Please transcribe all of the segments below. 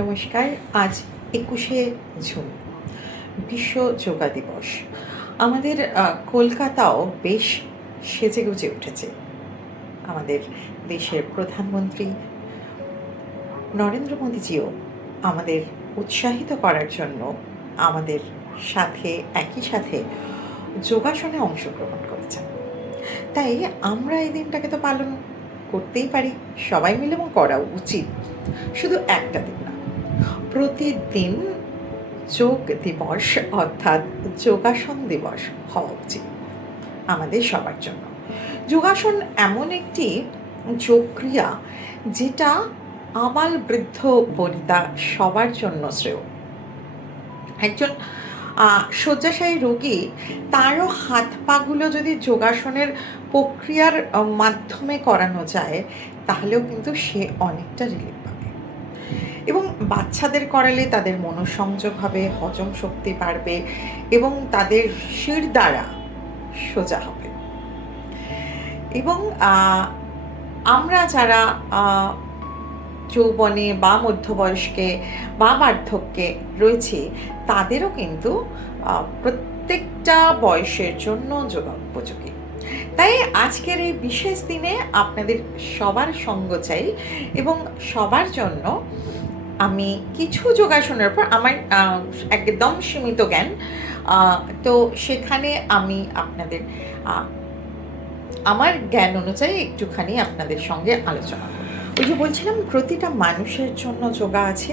নমস্কার। আজ ২১শে জুন বিশ্ব যোগা দিবস। আমাদের কলকাতাও বেশ সেজেগুজে উঠেছে। আমাদের দেশের প্রধানমন্ত্রী নরেন্দ্র মোদীজিও আমাদের উৎসাহিত করার জন্য আমাদের সাথে একই সাথে যোগাসনে অংশগ্রহণ করেছেন। তাই আমরা এই দিনটাকে তো পালন করতেই পারি, সবাই মিলে, এবং করা উচিত। শুধু একটা দিন না, প্রতিদিন যোগ দিবস অর্থাৎ যোগাসন দিবস হওয়া উচিত আমাদের সবার জন্য। যোগাসন এমন একটি যোগ ক্রিয়া যেটা আবাল বৃদ্ধ বনিতা সবার জন্য শ্রেয়। একজন শয্যাশায়ী রোগী, তারও হাত পাগুলো যদি যোগাসনের প্রক্রিয়ার মাধ্যমে করানো যায়, তাহলেও কিন্তু সে অনেকটা রিলিফ পাবে। এবং বাচ্চাদের করালে তাদের মনোসংযোগ হবে, হজম শক্তি বাড়বে এবং তাদের শির দ্বারা সোজা হবে। এবং আমরা যারা যৌবনে বা মধ্যবয়স্কে বা বার্ধক্যে রয়েছি, তাদেরও কিন্তু প্রত্যেকটা বয়সের জন্য যোগা উপযোগী। তাই আজকের এই বিশেষ দিনে আপনাদের সবার সঙ্গ চাই এবং সবার জন্য আমি কিছু যোগাসনের পর আমার একদম সীমিত জ্ঞান, তো সেখানে আমি আপনাদের আমার জ্ঞান অনুযায়ী একটুখানি আপনাদের সঙ্গে আলোচনা করব। ওই যে বলছিলাম, প্রতিটা মানুষের জন্য যোগা আছে।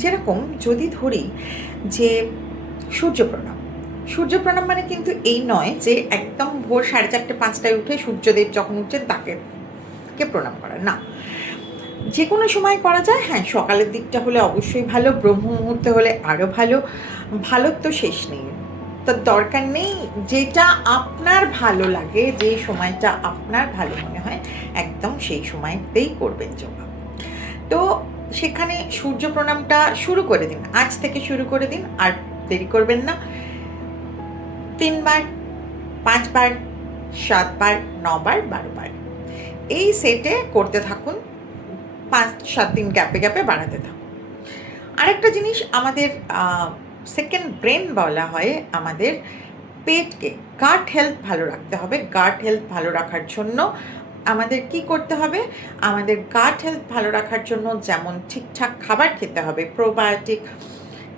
যেরকম যদি ধরি যে সূর্য প্রণাম মানে কিন্তু এই নয় যে একদম ভোর 4:30-5টায় উঠে সূর্যদেব যখন উঠছেন তাকে প্রণাম করা, না। যে কোনো সময় করা যায়। হ্যাঁ, সকালের দিকটা হলে অবশ্যই ভালো, ব্রহ্ম মুহূর্তে হলে আরও ভালো। ভালোর তো শেষ নেই, তার দরকার নেই। যেটা আপনার ভালো লাগে, যে সময়টা আপনার ভালো মনে হয়, একদম সেই সময়তেই করবেন যোগা। তো সেখানে সূর্য প্রণামটা শুরু করে দিন, আজ থেকে শুরু করে দিন, আর দেরি করবেন না। 3 বার, 5 বার, 7 বার, 9 বার, 12 বার এই সেটে করতে থাকুন। 5-7 দিন গ্যাপে গ্যাপে বাড়াতে থাকুন। আরেকটা জিনিস, আমাদের সেকেন্ড ব্রেন বলা হয়। আমাদের পেটকে, গাট হেলথ ভালো রাখতে হবে। গাট হেলথ ভালো রাখার জন্য আমাদের কি করতে হবে? আমাদের গাট হেলথ ভালো রাখার জন্য যেমন ঠিকঠাক খাবার খেতে হবে, প্রোবায়োটিক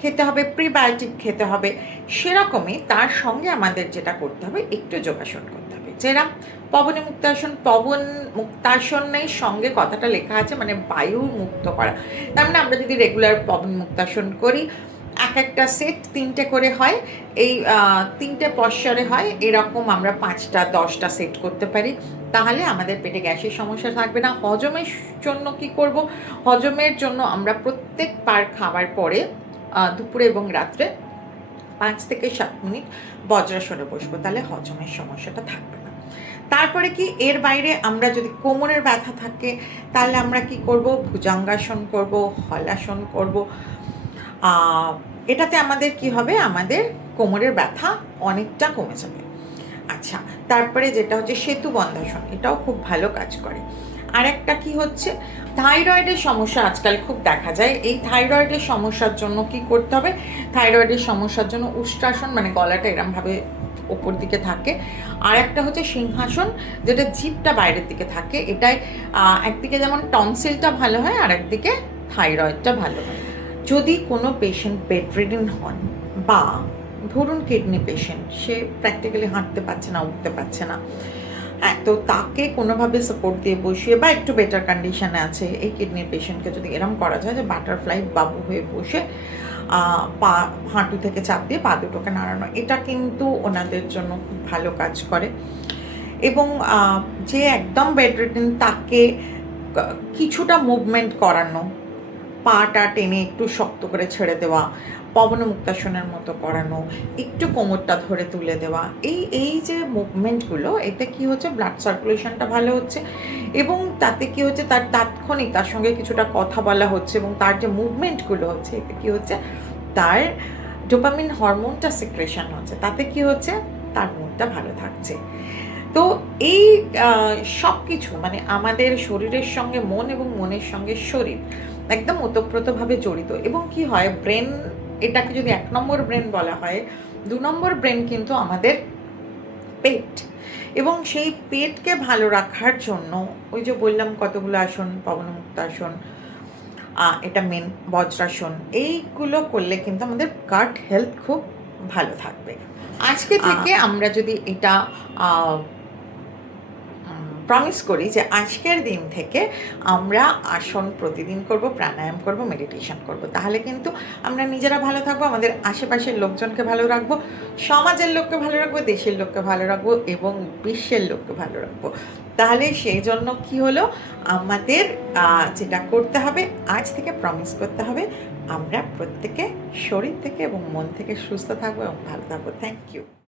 খেতে হবে, প্রিবায়োটিক খেতে হবে, সেরকমই তার সঙ্গে আমাদের যেটা করতে হবে, একটু যোগাসন করতে হবে। যেরকম পবন মুক্তাসনের সঙ্গে কথাটা লেখা আছে, মানে বায়ু মুক্ত করা। তার মানে আমরা যদি রেগুলার পবন মুক্তাসন করি, একটা সেট 3টে করে হয়, এই 3টে পশ্চারে হয়, এরকম আমরা 5টা 10টা সেট করতে পারি। তাহলে আমাদের পেটে গ্যাসের সমস্যা থাকবে না। হজমের জন্য কি করব? হজমের জন্য আমরা প্রত্যেকবার খাবার পরে দুপুরে এবং রাত্রে 5 থেকে 7 মিনিট বজ্রাসনে বসবো, তাহলে হজমের সমস্যাটা থাকবে না। তারপরে কি, এর বাইরে আমরা যদি কোমরের ব্যথা থাকে, তাহলে আমরা কি করব? ভুজঙ্গাসন করব, হলাসন করব। এটাতে আমাদের কি হবে? আমাদের কোমরের ব্যথা অনেকটা কমে যাবে। আচ্ছা, তারপরে যেটা হচ্ছে সেতু বন্ধাসন, এটাও খুব ভালো কাজ করে। আর একটা কি হচ্ছে, থাইরয়েডের সমস্যা আজকাল খুব দেখা যায়। এই থাইরয়েডের সমস্যার জন্য কি করতে হবে? থাইরয়েডের সমস্যার জন্য উষ্ট্রাসন, মানে গলাটা এরমভাবে ওপর দিকে থাকে। আর একটা হচ্ছে সিংহাসন, যেটা জিভটা বাইরের দিকে থাকে। এটাই একদিকে যেমন টনসিলটা ভালো হয়, আর একদিকে থাইরয়েডটা ভালো হয়। যদি কোনো পেশেন্ট বেডরিডেন হন, বা ধরুন কিডনি পেশেন্ট, সে প্র্যাকটিক্যালি হাঁটতে পারছে না, উঠতে পারছে না, হ্যাঁ, তো তাকে কোনোভাবে সাপোর্ট দিয়ে বসিয়ে, বা একটু বেটার কন্ডিশনে আছে এই কিডনির পেশেন্টকে, যদি এরম করা যায় যে বাটারফ্লাই বাবু হয়ে বসে পা হাঁটু থেকে চাপ দিয়ে পা দুটোকে নাড়ানো, এটা কিন্তু ওনাদের জন্য খুব ভালো কাজ করে। এবং যে একদম বেডরিডেন, তাকে কিছুটা মুভমেন্ট করানো, পাটা টেনে একটু শক্ত করে ছেড়ে দেওয়া, পবন মুক্তাসনের মতো করানো, একটু কোমরটা ধরে তুলে দেওয়া, এই যে মুভমেন্টগুলো, এতে কি হচ্ছে? ব্লাড সার্কুলেশনটা ভালো হচ্ছে, এবং তাতে কি হচ্ছে? তার তাৎক্ষণিক তার সঙ্গে কিছুটা কথা বলা হচ্ছে, এবং তার যে মুভমেন্টগুলো হচ্ছে, এতে কি হচ্ছে? তার ডোপামিন হরমোনটা সিক্রেশন হচ্ছে, তাতে কি হচ্ছে? তার মনটা ভালো থাকছে। তো এই সব কিছু, মানে আমাদের শরীরের সঙ্গে মন এবং মনের সঙ্গে শরীর, একদম ওতপ্রোতভাবে জড়িত। এবং কি হয়, ব্রেন, এটাকে যদি 1 নম্বর ব্রেন বলা হয়, 2 নম্বর ব্রেন কিন্তু আমাদের পেট। এবং সেই পেটকে ভালো রাখার জন্য ওই যে বললাম কতগুলো আসন, পবনমুক্তাসন, এটা মেন, বজ্রাসন, এইগুলো করলে কিন্তু আমাদের গাট হেলথ খুব ভালো থাকবে। আজকে থেকে আমরা যদি এটা প্রমিস করি যে আজকের দিন থেকে আমরা আসন প্রতিদিন করব, প্রাণায়াম করব, মেডিটেশন করব, তাহলে কিন্তু আমরা নিজেরা ভালো থাকবো, আমাদের আশেপাশের লোকজনকে ভালো রাখবো, সমাজের লোককে ভালো রাখবো, দেশের লোককে ভালো রাখবো এবং বিশ্বের লোককে ভালো রাখবো। তাহলে সেই জন্য কি হলো, আমাদের যেটা করতে হবে, আজ থেকে প্রমিস করতে হবে, আমরা প্রত্যেকে শরীর থেকে এবং মন থেকে সুস্থ থাকবো এবং ভালো থাকবো। Thank you.